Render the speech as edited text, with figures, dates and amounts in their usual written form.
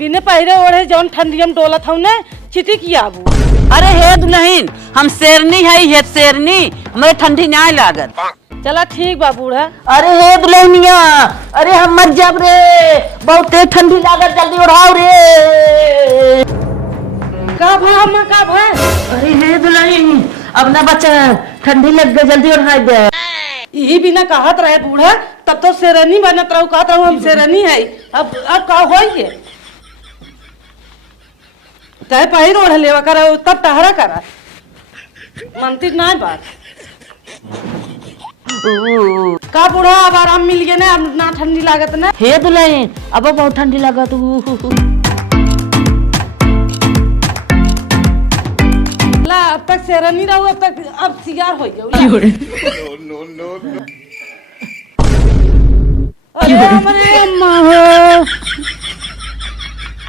बिना पहिरे ओढ़े जौन ठंडी में डोला था ने चिटी किया आबू। अरे हे दुल्हन हम शेरनी है, हे शेरनी हमें ठंडी नहीं लागत। चला ठीक बा बूढ़ा। अरे हे दुल्हनिया, अरे हम मत जब रे, बहुत ठंडी लागत, जल्दी उठाओ रे। का भा अम्मा का भा? अरे हे दुल्हन अब ना बच्चा ठंडी लग गई, जल्दी उठा दे। यही बिना कहत रहे बूढ़ा, तब तो शेरनी बनत रहू, कहत रहू हम शेरनी है। अब का होई है? चाहे पहिर ओढ़ लेवा करा तब टहरा करा, मनती ना बात। का बूढ़ा अब आराम मिल गया ना, अब ना ठंडी लागत ना। हे दुल्हन अब बहुत ठंडी लागत। ला अब तक शेरनी रहू, अब तक अब सियार हो गया। अरे अम्मा